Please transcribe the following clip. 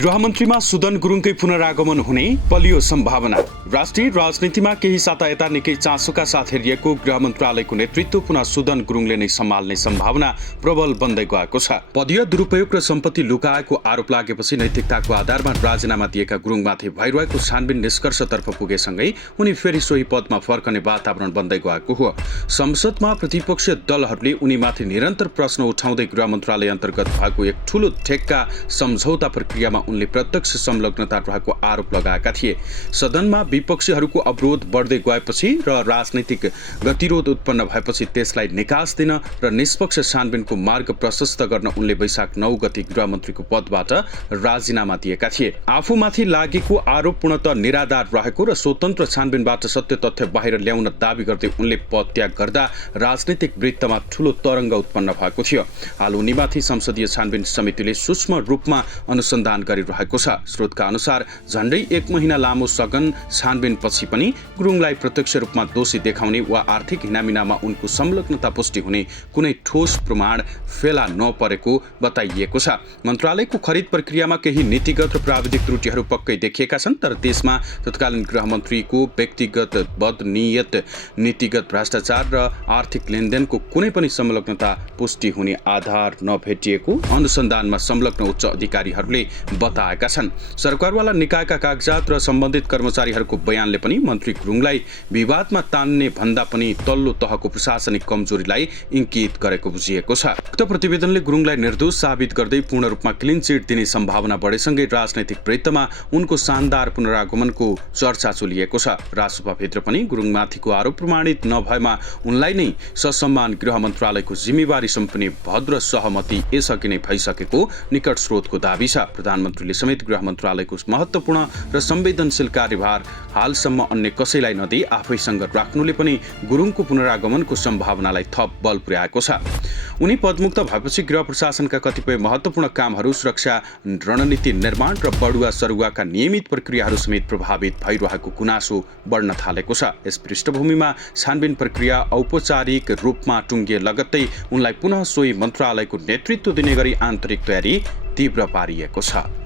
गृहमन्त्रीमा सुदन गुरुङकै पुनरागमन हुने बलियो सम्भावना। राष्ट्रिय राजनीतिमा केही साता यता निकै चासोका साथ हेरिएको गृह मन्त्रालयको नेतृत्व पुनः सुदन गुरुङले नै सम्हाल्ने सम्भावना प्रबल बन्दै गएको छ। पदीय दुरुपयोग र सम्पत्ति लुकाएको आरोप लागेपछि नैतिकताको आधारमा राजीनामा दिएका गुरुङमाथि भइरहेको छानबिन निष्कर्षतर्फ पुगेसँगै उनी फेरि सोही पदमा फर्कने वातावरण बन्दै गएको हो। संसदमा प्रतिपक्षीय दलहरूले उनीमाथि निरन्तर प्रश्न उठाउँदै गृह मन्त्रालय अन्तर्गत भएको एक ठूलो ठेक्का सम्झौता प्रक्रियामा उनले प्रत्यक्ष संलग्नता रहेको आरोप लगाएका थिए। सदनमा विपक्षीहरूको अवरोध बढ्दै गएपछि र राजनैतिक गतिरोध उत्पन्न भएपछि त्यसलाई निकास दिन र निष्पक्ष छानबिनको मार्ग प्रशस्त गर्न उनले वैशाख 9 गते गृहमन्त्रीको पदबाट राजीनामा दिएका थिए। आफूमाथि लागेको आरोप पूर्णतः निराधार रहेको र स्वतन्त्र छानबिनबाट सत्य तथ्य बाहिर ल्याउन दाबी गर्दै उनले पदत्याग गर्दा राजनैतिक वृत्तमा ठूलो तरङ्ग उत्पन्न भएको थियो। हाल उनीमाथि संसदीय छानबिन समितिले सूक्ष्म रूपमा अनुसन्धान गरिरहेको छ। स्रोतका अनुसार झण्डै 1 महिना लामो सघन छानबिनपछि पनि गुरुङलाई प्रत्यक्ष रूपमा दोषी देखाउने वा आर्थिक हिनामिनामा उनको संलग्नता पुष्टि हुने कुनै ठोस प्रमाण फेला नपरेको बताइएको छ। मन्त्रालयको खरिद प्रक्रियामा केही नीतिगत र प्राविधिक त्रुटिहरू पक्कै देखिएका छन्, तर त्यसमा तत्कालीन गृहमन्त्रीको व्यक्तिगत बदनीयत, नीतिगत भ्रष्टाचार र आर्थिक लेनदेनको कुनै पनि संलग्नता पुष्टि हुने आधार नभेटिएको अनुसन्धानमा संलग्न उच्च अधिकारीहरूले बताएका छन्। सरकारवाला निकायका कागजात र सम्बन्धित कर्मचारीहरूको बयानले पनि मन्त्री गुरुङलाई विवादमा तान्ने भन्दा पनि तल्लो तहको प्रशासनिक कमजोरीलाई इङ्गित गरेको बुझिएको छ। उक्त प्रतिवेदनले गुरुङलाई निर्दोष साबित गर्दै पूर्ण रूपमा क्लिन चिट दिने सम्भावना बढेसँगै राजनैतिक वृत्तमा उनको शानदार पुनरागमनको चर्चा चलिएको छ। राजसभाभित्र पनि गुरुङमाथिको आरोप प्रमाणित नभएमा उनलाई नै ससम्मान गृह मन्त्रालयको जिम्मेवारी सुम्पिने भद्र सहमति यसअघि नै भइसकेको निकट स्रोतको दाबी छ। प्रधानमन्त्रीले समेत गृह मन्त्रालयको महत्त्वपूर्ण र संवेदनशील कार्यभार हालसम्म अन्य कसैलाई नदिई आफैसँग राख्नुले पनि गुरुङको पुनरागमनको सम्भावनालाई थप बल पुर्याएको छ। उनी पदमुक्त भएपछि गृह प्रशासनका कतिपय महत्त्वपूर्ण कामहरू, सुरक्षा रणनीति निर्माण र बढुवा सरुवाका नियमित प्रक्रियाहरू समेत प्रभावित भइरहेको गुनासो बढ्न थालेको छ। यस पृष्ठभूमिमा छानबिन प्रक्रिया औपचारिक रूपमा टुङ्गिए लगत्तै उनलाई पुनः सोही मन्त्रालयको नेतृत्व दिने गरी आन्तरिक तयारी तीव्र पारिएको छ।